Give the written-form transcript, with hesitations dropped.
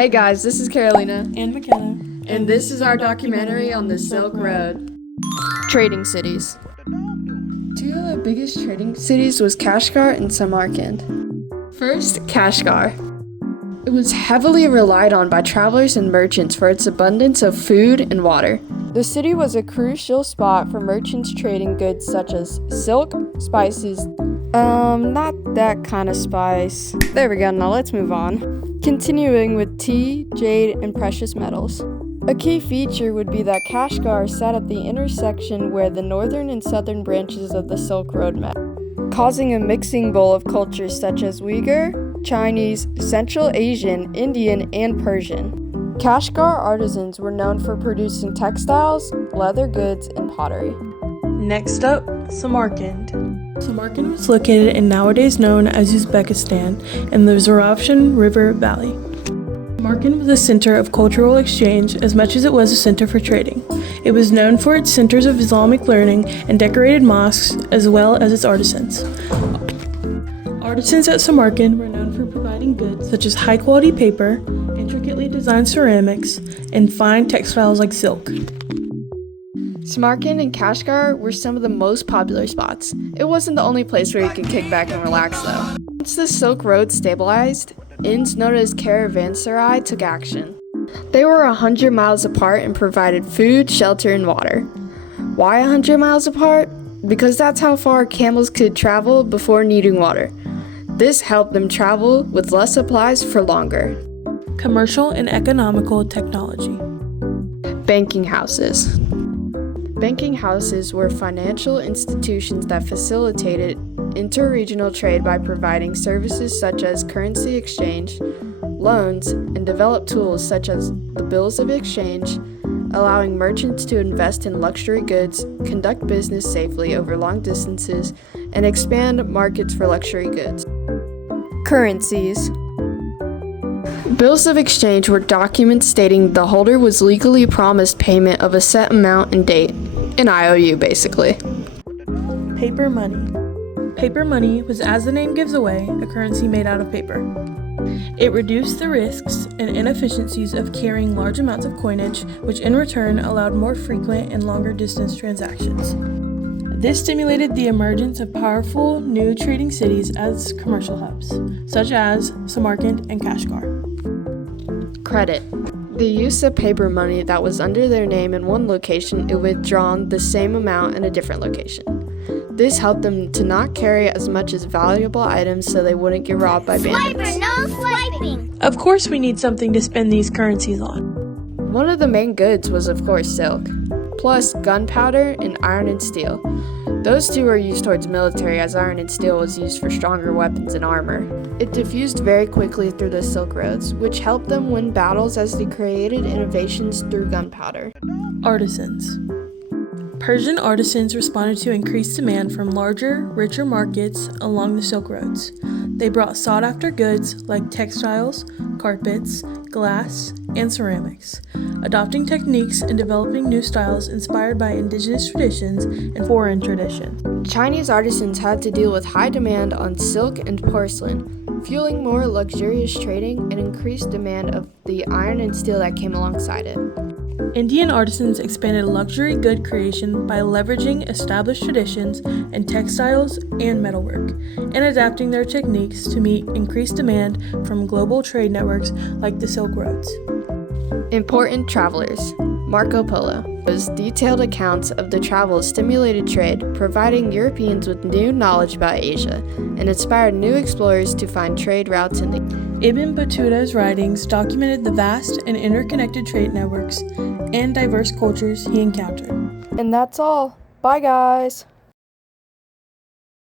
Hey guys, this is Caralenah. And McKenna. And this is our documentary on the Silk Road. Trading cities. Two of the biggest trading cities was Kashgar and Samarkand. First, Kashgar. It was heavily relied on by travelers and merchants for its abundance of food and water. The city was a crucial spot for merchants trading goods such as silk, spices, not that kind of spice. There we go, now let's move on. Continuing with tea, jade, and precious metals. A key feature would be that Kashgar sat at the intersection where the northern and southern branches of the Silk Road met, causing a mixing bowl of cultures such as Uyghur, Chinese, Central Asian, Indian, and Persian. Kashgar artisans were known for producing textiles, leather goods, and pottery. Next up, Samarkand. Samarkand was located in nowadays known as Uzbekistan in the Zarafshan River Valley. Samarkand was a center of cultural exchange as much as it was a center for trading. It was known for its centers of Islamic learning and decorated mosques as well as its artisans. Artisans at Samarkand were known for providing goods such as high-quality paper, intricately designed ceramics, and fine textiles like silk. Samarkand and Kashgar were some of the most popular spots. It wasn't the only place where you could kick back and relax though. Once the Silk Road stabilized, inns known as caravanserai took action. They were 100 miles apart and provided food, shelter, and water. Why 100 miles apart? Because that's how far camels could travel before needing water. This helped them travel with less supplies for longer. Commercial and economical technology. Banking houses. Banking houses were financial institutions that facilitated interregional trade by providing services such as currency exchange, loans, and developed tools such as the bills of exchange, allowing merchants to invest in luxury goods, conduct business safely over long distances, and expand markets for luxury goods. Currencies. Bills of exchange were documents stating the holder was legally promised payment of a set amount and date. An IOU, basically. Paper money. Paper money was, as the name gives away, a currency made out of paper. It reduced the risks and inefficiencies of carrying large amounts of coinage, which in return allowed more frequent and longer distance transactions. This stimulated the emergence of powerful new trading cities as commercial hubs, such as Samarkand and Kashgar. Credit. The use of paper money that was under their name in one location is withdrawn the same amount in a different location. This helped them to not carry as much as valuable items so they wouldn't get robbed by bandits. Swiper, no swiping! Of course we need something to spend these currencies on. One of the main goods was of course silk, plus gunpowder and iron and steel. Those two were used towards military as iron and steel was used for stronger weapons and armor. It diffused very quickly through the Silk Roads, which helped them win battles as they created innovations through gunpowder. Artisans. Persian artisans responded to increased demand from larger, richer markets along the Silk Roads. They brought sought-after goods like textiles, carpets, glass, and ceramics, adopting techniques and developing new styles inspired by indigenous traditions and foreign traditions. Chinese artisans had to deal with high demand on silk and porcelain, fueling more luxurious trading and increased demand of the iron and steel that came alongside it. Indian artisans expanded luxury good creation by leveraging established traditions in textiles and metalwork, and adapting their techniques to meet increased demand from global trade networks like the Silk Roads. Important travelers. Marco Polo. Those detailed accounts of the travels stimulated trade, providing Europeans with new knowledge about Asia, and inspired new explorers to find trade routes in the Ibn Battuta's writings documented the vast and interconnected trade networks and diverse cultures he encountered. And that's all. Bye, guys.